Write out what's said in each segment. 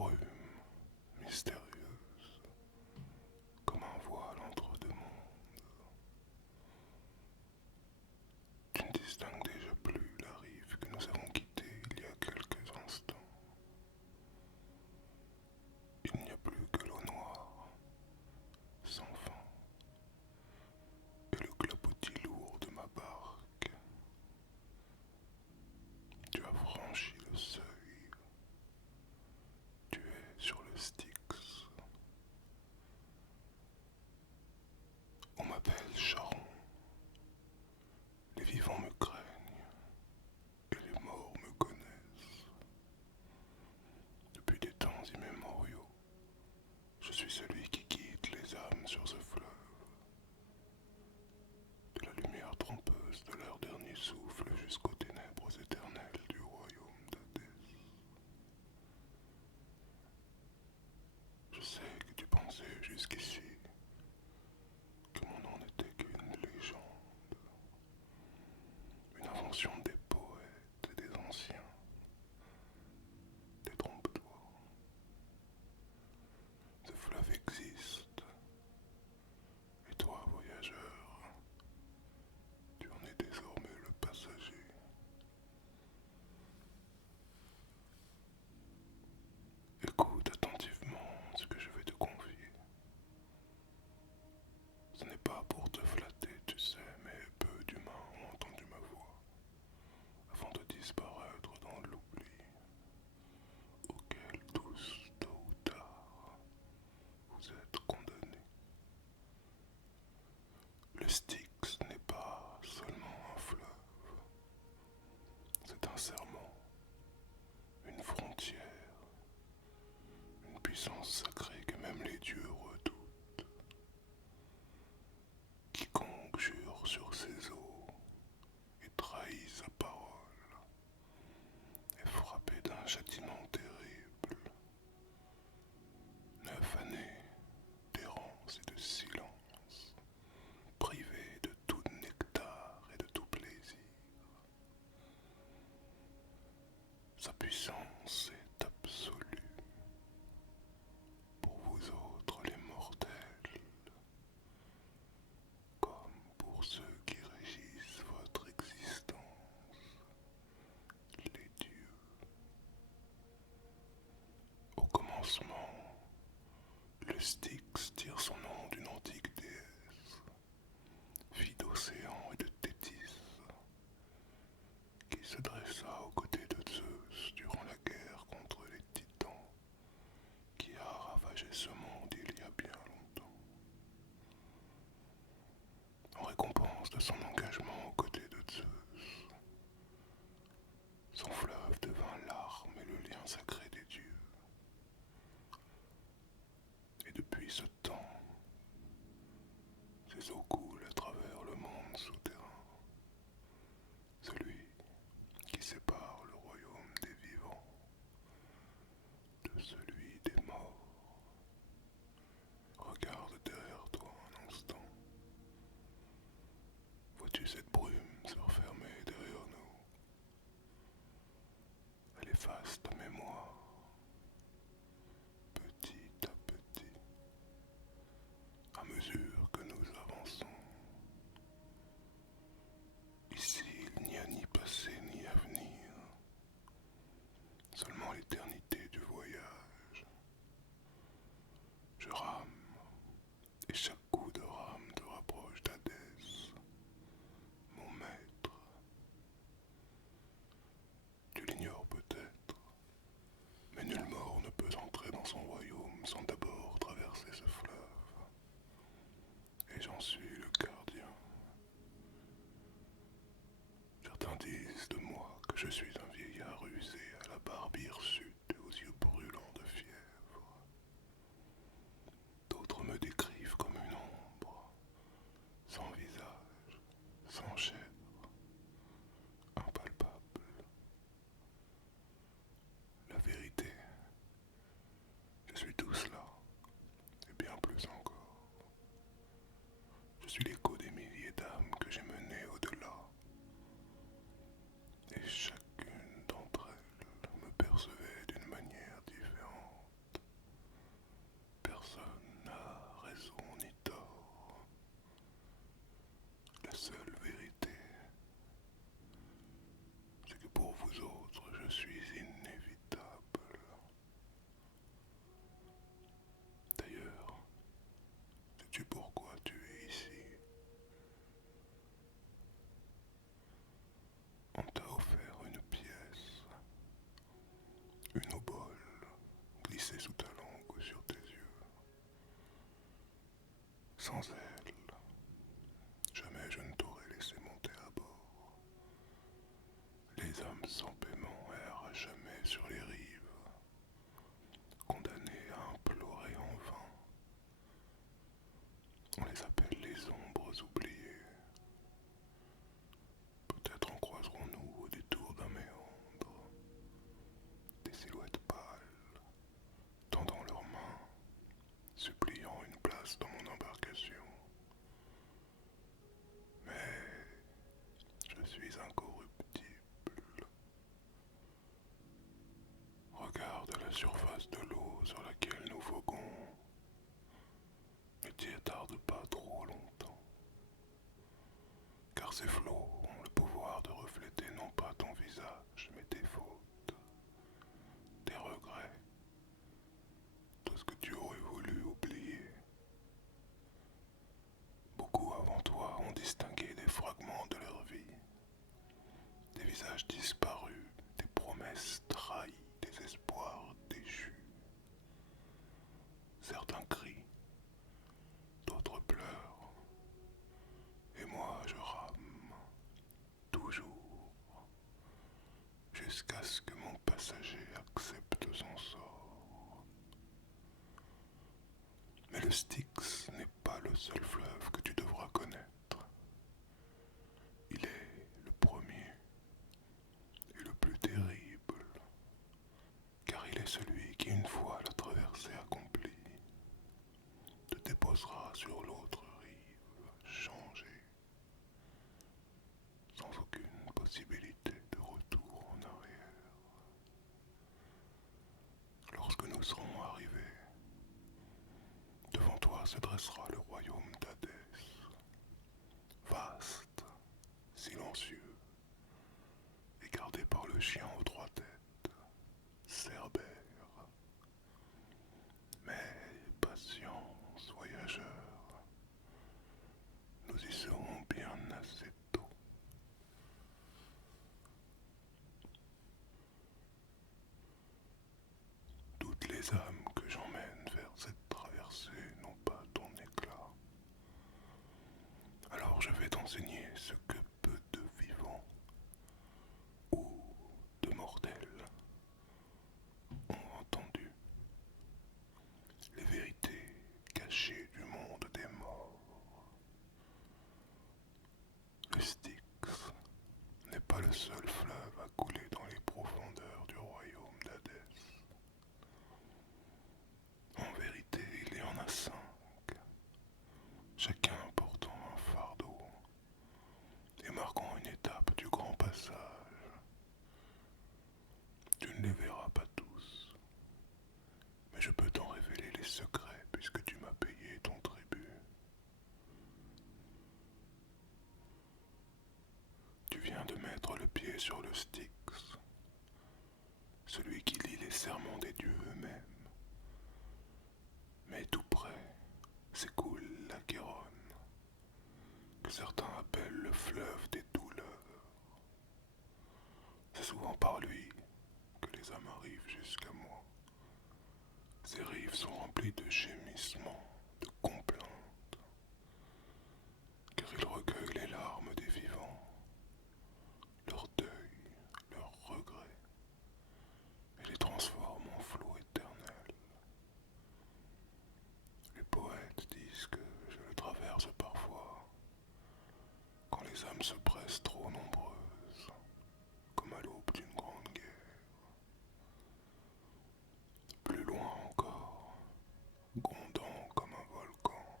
brume, mystérieuse, comme un voile entre deux mondes. Tu ne distingues déjà plus la rive que nous avons quittée il y a quelques instants. Il n'y a plus que l'eau noire, sans fin, et le clapotis lourd de ma barque. Tu as franchi le seuil. Tu es sur le Styx. On m'appelle Charon. Les vivants me craignent et les morts me connaissent. Depuis des temps immémoriaux, je suis celui qui guide les âmes sur ce fleuve. De la lumière trompeuse de leur dernier souffle jusqu'aux ténèbres éternelles du royaume d'Hadès. Je sais que tu pensais jusqu'ici que mon nom n'était qu'une légende, une invention des poètes et des anciens. Détrompe-toi. Ce fleuve existe, et toi, voyageur, tu en es désormais le passager. Écoute attentivement ce que je vais te confier. Ce n'est pas pour te flatter, tu sais, mais peu d'humains ont entendu ma voix avant de disparaître dans l'oubli, auquel tous, tôt ou tard, vous êtes condamnés. Le Styx n'est pas seulement un fleuve, c'est un serment, une frontière, une puissance sacrée que même les dieux redoutent. Quiconque jure sur ses eaux et trahit sa parole est frappé d'un châtiment terrible. 9 années d'errance et de silence, privé de tout nectar et de tout plaisir. Sa puissance est absolue. Pour vous autres les mortels, comme pour ceux qui régissent votre existence, les dieux. Au commencement, le Styx tire son nom d'une antique déesse, fille d'océan et de Thétis, qui se dressa aux côtés de Zeus durant la guerre contre les titans qui a ravagé ce monde il y a bien longtemps. En récompense de son engagement aux côtés de Zeus, son fleuve devint l'arme et le lien sacré des dieux. Et depuis ce temps, ses eaux coulent à travers le monde souterrain, celui qui sépare le royaume des vivants de celui des morts. Regarde derrière toi un instant. Vois-tu cette brume se refermer derrière nous? Elle efface ta mémoire, petit à petit, à mesure que nous avançons. Ici, il n'y a ni passé ni avenir, seulement l'éternité du voyage. Je rame, et chaque coup de rame te rapproche d'Hadès, mon maître. Tu l'ignores peut-être, mais nul mort ne peut entrer dans son royaume sans d'abord traverser ce fleuve. Et j'en suis le gardien. Certains disent de moi que je suis un vieillard usé à la barbe hirsute et aux yeux brûlants de fièvre. D'autres me décrivent comme une ombre, sans visage, sans chair, impalpable. La vérité, je suis tout cela, et bien plus encore. Je suis l'écho des milliers d'âmes que j'ai menées au-delà. Et chacune d'entre elles me percevait d'une manière différente. sans elle, jamais je ne t'aurais laissé monter à bord. Les âmes sans paiement errent à jamais sur les rives, condamnées à implorer en vain. On les appelle les ombres oubliées. Peut-être en croiserons-nous au détour d'un méandre, des silhouettes pâles, tendant leurs mains, suppliant une place dans mon embarcation. Mais je suis incorruptible. Regarde la surface de l'eau sur laquelle nous voguons. Ne t'y attarde pas trop longtemps, car ces flots ont le pouvoir de refléter non pas ton visage, mais tes fautes, tes regrets, tout ce que tu aurais voulu oublier. Beaucoup avant toi ont distingué des fragments de leur vie, des visages disparus, des promesses trahies, des espoirs déchus. Certains crient, d'autres pleurent, et moi je rame, toujours, jusqu'à ce que mon passager accepte son sort. Mais le Styx n'est pas le seul fleuve que tu devras connaître. Il est le premier et le plus terrible, car il est celui qui, une fois la traversée accomplie, te déposera sur l'autre rive, changé, sans aucune possibilité de retour en arrière. Lorsque nous serons arrivés, devant toi se dressera le royaume d'Hadès, vaste, silencieux, et gardé par le chien aux trois têtes, Cerbère. Mais patience, voyageurs, nous y serons bien assez tôt. Toutes les âmes que j'emmène vers cette traversée n'ont pas ton éclat. Alors je vais t'enseigner ce que peu de vivants ou de mortels ont entendu, les vérités cachées du monde des morts. Le Styx n'est pas le seul fleuve à couler dans les profondeurs du royaume d'Hadès. En vérité, il y en a 5, chacun portant un fardeau et marquant une étape du grand passage. Tu ne les verras pas tous, mais je peux t'en révéler les secrets puisque tu m'as payé ton tribut. Tu viens de mettre le pied sur le Styx, celui qui lit les serments des dieux eux-mêmes. Mais tout près s'écoule la Garonne, que certains appellent le fleuve des douleurs. C'est souvent par lui que les âmes arrivent jusqu'à moi. Ces rives sont remplies de gémissements, de complaintes, car il recueille les larmes des vivants, leur deuil, leurs regrets, et les transforme en flot éternel. Les poètes disent que je le traverse parfois, quand les âmes se pressent trop nombreuses, comme à l'aube d'une grande guerre. Plus loin encore, grondant comme un volcan,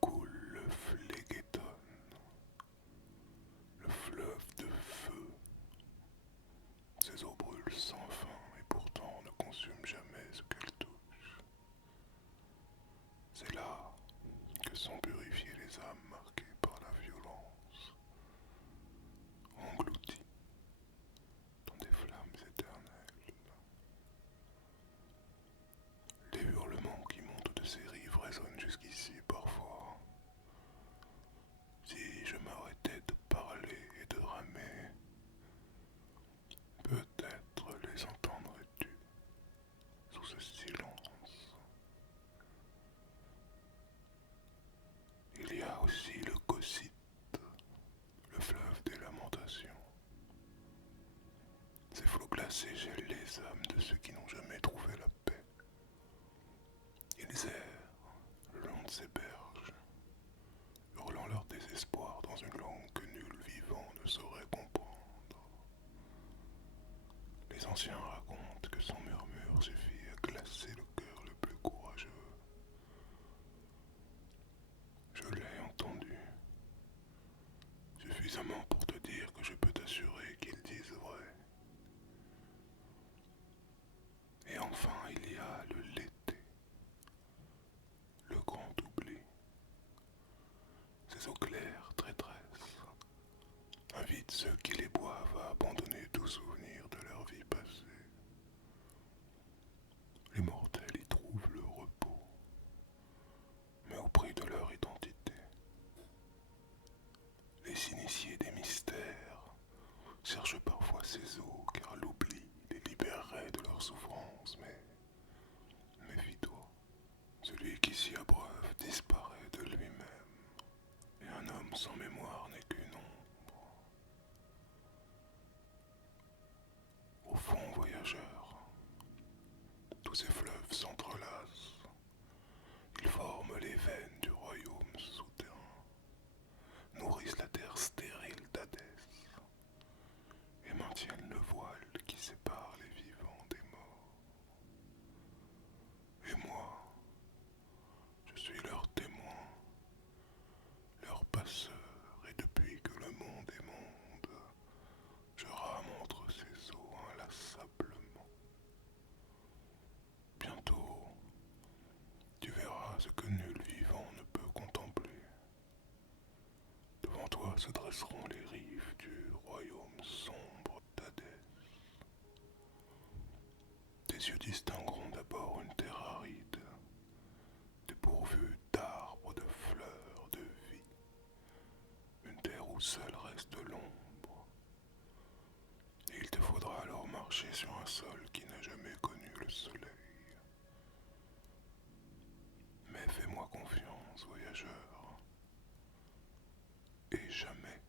coule le Phlegéton, le fleuve de feu. Ses eaux brûlent sans fin et pourtant ne consument jamais ce qu'elles touchent. C'est là que sont purifiées les âmes marquées par la violence, les âmes de ceux qui n'ont jamais trouvé la paix. Ils errent le long de ces berges, hurlant leur désespoir dans une langue que nul vivant ne saurait comprendre. Les anciens racontent que son murmure suffit à glacer le cœur le plus courageux. Je l'ai entendu suffisamment pour te dire que je peux t'assurer qu'ils disent vrai. Et enfin, il y a le l'été, le grand oubli. Ces eaux claires traîtresses invitent ceux qui les boivent à abandonner tout souvenir de leur vie passée. Les mortels y trouvent le repos, mais au prix de leur identité. Les initiés des mystères cherchent parfois ces eaux car l'oubli les libérerait de leur souffrance, mais méfie-toi. Celui qui s'y abreuve disparaît de lui-même, et un homme sans mémoire n'est qu'une ombre. Au fond, voyageur, tous ces fleuves s'entrelacent. Ils forment les veines du royaume souterrain, nourrissent la terre stérile d'Hadès et maintiennent le voile qui sépare les vivants des morts. Et moi, je suis leur témoin, leur passeur, et depuis que le monde est monde, je rame entre ces eaux inlassablement. Bientôt, tu verras ce que nul vivant ne peut contempler. Devant toi se dresseront les rives du royaume sombre d'Hadès. Tes yeux distingueront d'abord une terre aride, dépourvue d'arbres, de fleurs, de vie. Une terre où seul reste l'ombre. Et il te faudra alors marcher sur un sol qui n'a jamais connu le soleil. Mais fais-moi confiance, voyageur, et jamais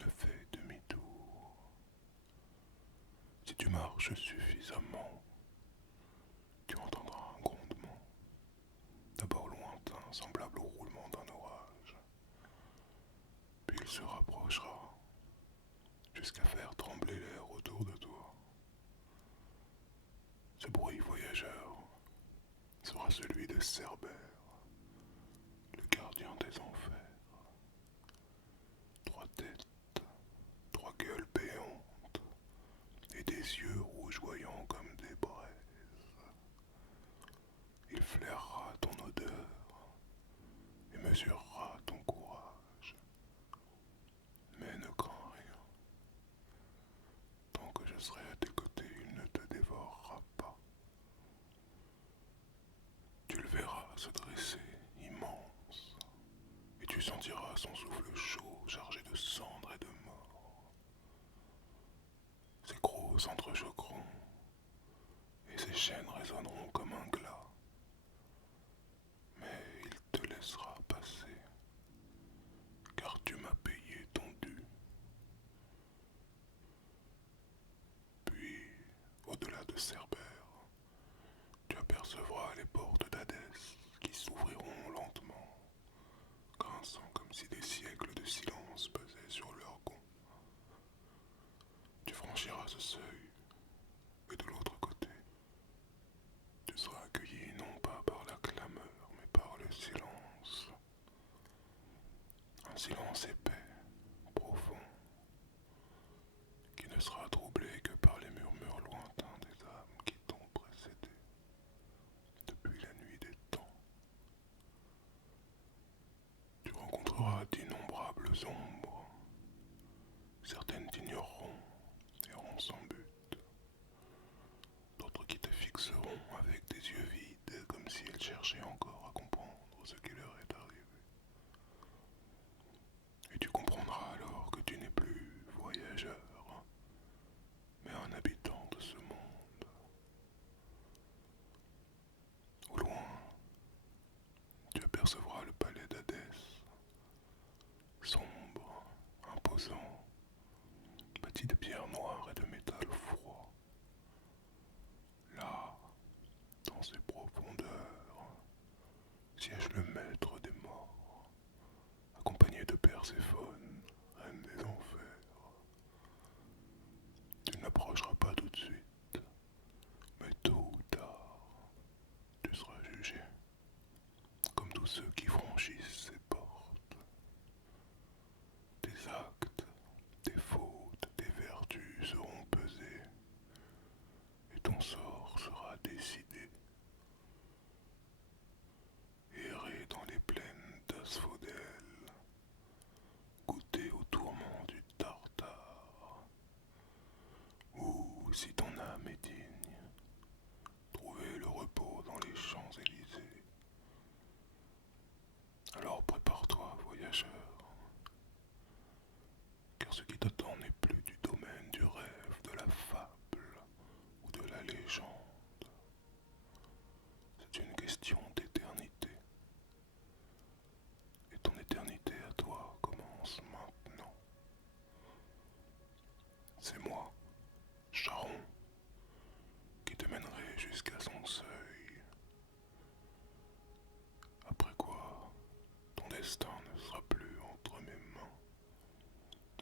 ne fais demi-tour. Si tu marches suffisamment, tu entendras un grondement, d'abord lointain, semblable au roulement d'un orage. Puis il se rapprochera, jusqu'à faire trembler l'air autour de toi. Ce bruit voyageur sera celui de Cerbère, le gardien des enfers. Trois têtes, trois gueules béantes, et des yeux rougeoyants comme des braises. Il flairera ton odeur et mesurera ton courage. Mais ne crains rien. Tant que je serai à tes côtés, il ne te dévorera pas. Tu le verras se dresser, immense, et tu sentiras son souffle chaud, chargé de cendres et de mort. Ses crocs s'entrechoqueront, et ses chaînes résonneront comme un glas. Mais il te laissera passer, car tu m'as payé ton dû. Puis, au-delà de Cerbère, tu apercevras les portes d'Hadès qui s'ouvriront lentement, grinçant comme si des siècles de silence pesaient sur leurs gonds. Tu franchiras ce seuil, et de l'autre côté, tu seras accueilli non pas par la clameur, mais par le silence. Un silence épais, profond, qui ne sera troublé que par les murmures lointains des âmes qui t'ont précédé depuis la nuit des temps. Tu rencontreras d'innombrables ombres. Certaines t'ignoreront et auront sans but. D'autres qui te fixeront avec des yeux vides, comme si elles cherchaient encore à comprendre ce qui leur est arrivé. Et tu comprendras alors que tu n'es plus voyageur, mais un habitant de ce monde. Au loin, tu apercevras le palais d'Hadès, sombre, imposant, bâti de pierres noires et de métal froid. car ce qui t'attend n'est plus du domaine du rêve, de la fable ou de la légende. C'est une question d'éternité. Et ton éternité à toi commence maintenant. C'est moi, Charon, qui te mènerai jusqu'à son seuil. Après quoi, ton destin ne sera plus entre mes mains,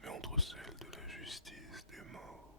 mais entre celles de la justice des morts.